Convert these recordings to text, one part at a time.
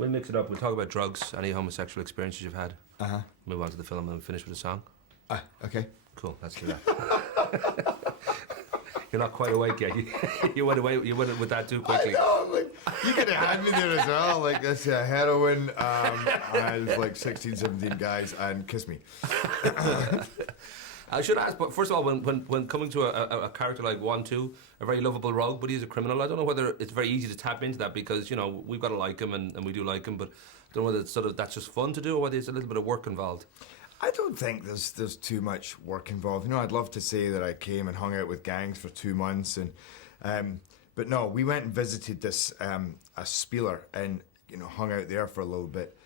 We'll mix it up. We'll talk about drugs, any homosexual experiences you've had. Uh-huh. Move on to the film and finish with a song. Okay. Cool, let's do that. You're not quite awake yet. You went away. You went with that too quickly. I know, like, you could have had me there as well. Like, that's heroin. I was like 16, 17 guys and kiss me. I should ask, but first of all, when coming to a character like 1-2, a very lovable rogue, but he's a criminal, I don't know whether it's very easy to tap into that because, you know, we've got to like him and we do like him, but I don't know whether it's sort of that's just fun to do or whether there's a little bit of work involved. I don't think there's too much work involved. You know, I'd love to say that I came and hung out with gangs for 2 months, and but no, we went and visited this a Spieler and, you know, hung out there for a little bit.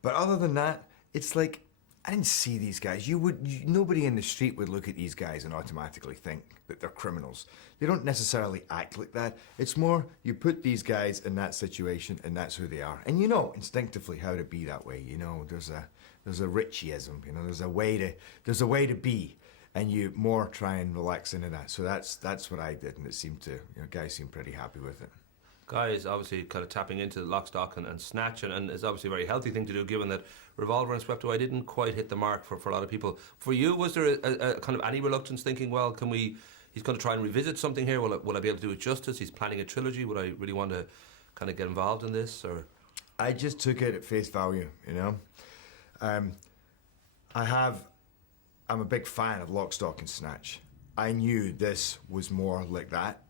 But other than that, it's like I didn't see these guys. Nobody in the street would look at these guys and automatically think that they're criminals. They don't necessarily act like that. It's more you put these guys in that situation and that's who they are. And you know instinctively how to be that way. You know, there's a Richieism. You know, there's a way to be, and you more try and relax into that. So that's what I did, and it seemed to, you know, guys seemed pretty happy with it. Guy is obviously kind of tapping into lock, stock and snatch, and it's obviously a very healthy thing to do given that Revolver and Swept Away didn't quite hit the mark for a lot of people. For you, was there a kind of any reluctance thinking, well, he's going to try and revisit something here, will I be able to do it justice? He's planning a trilogy, would I really want to kind of get involved in this? Or I just took it at face value, you know. I'm a big fan of Lock, Stock and Snatch. I knew this was more like that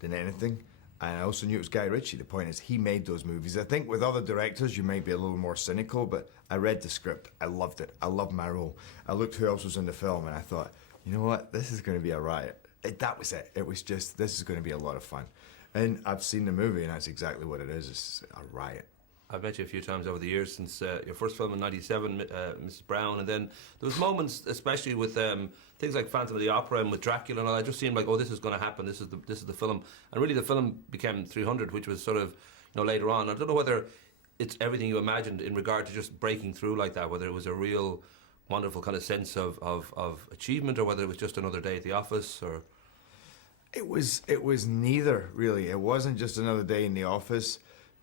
than anything. And I also knew it was Guy Richie. The point is, he made those movies. I think with other directors, you might be a little more cynical, but I read the script. I loved it. I loved my role. I looked who else was in the film, and I thought, you know what? This is going to be a riot. That was it. It was just, this is going to be a lot of fun. And I've seen the movie, and that's exactly what it is. It's a riot. I've met you a few times over the years since your first film in '97, Mrs. Brown, and then there was moments, especially with things like Phantom of the Opera and with Dracula and all that, just seemed like, oh, this is going to happen. This is the film, and really the film became 300, which was sort of, you know, later on. I don't know whether it's everything you imagined in regard to just breaking through like that, whether it was a real wonderful kind of sense of achievement, or whether it was just another day at the office, or. It was neither, really. It wasn't just another day in the office.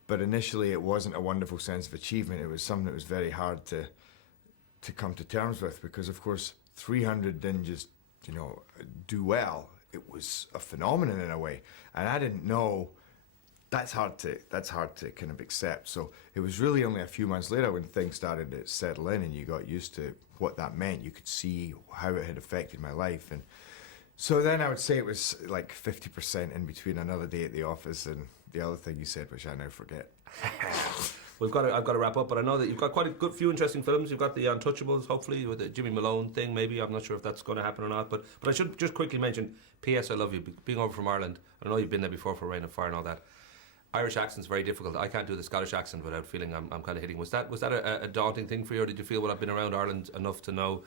But initially, it wasn't a wonderful sense of achievement. It was something that was very hard to come to terms with, because, of course, 300 didn't just, you know, do well. It was a phenomenon in a way, and I didn't know. That's hard to kind of accept. So it was really only a few months later when things started to settle in, and you got used to what that meant. You could see how it had affected my life, and so then I would say it was like 50% in between another day at the office and the other thing you said, which I now forget. I've got to wrap up, but I know that you've got quite a good few interesting films. You've got The Untouchables, hopefully, with the Jimmy Malone thing, maybe. I'm not sure if that's going to happen or not. But I should just quickly mention, P.S. I love you. Being over from Ireland, I know you've been there before for Rain of Fire and all that. Irish accent's very difficult. I can't do the Scottish accent without feeling I'm kind of hitting. Was that a daunting thing for you, or did you feel, well, I've been around Ireland enough to know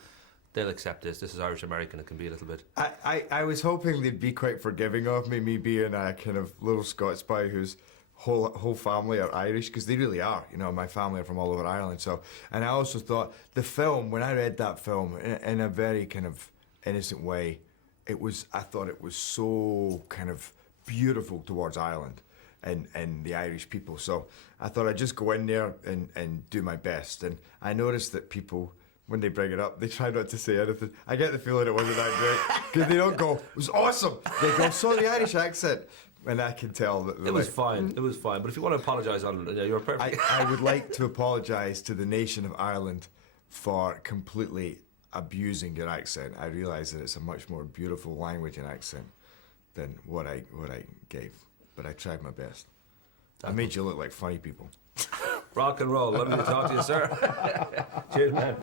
they'll accept this? This is Irish American. It can be a little bit. I was hoping they'd be quite forgiving of me being a kind of little Scots boy whose whole family are Irish, because they really are. You know, my family are from all over Ireland. So, and I also thought the film, when I read that film in a very kind of innocent way, I thought it was so kind of beautiful towards Ireland and the Irish people. So I thought I'd just go in there and do my best. And I noticed that people, when they bring it up, they try not to say anything. I get the feeling it wasn't that great, because they don't go, it was awesome. They go, so the Irish accent. And I can tell that it was fine. It was fine. But if you want to apologise on it, you're perfect. I would like to apologise to the nation of Ireland for completely abusing your accent. I realise that it's a much more beautiful language and accent than what I gave. But I tried my best. I made you look like funny people. Rock and roll. Lovely to talk to you, sir. Cheers, man.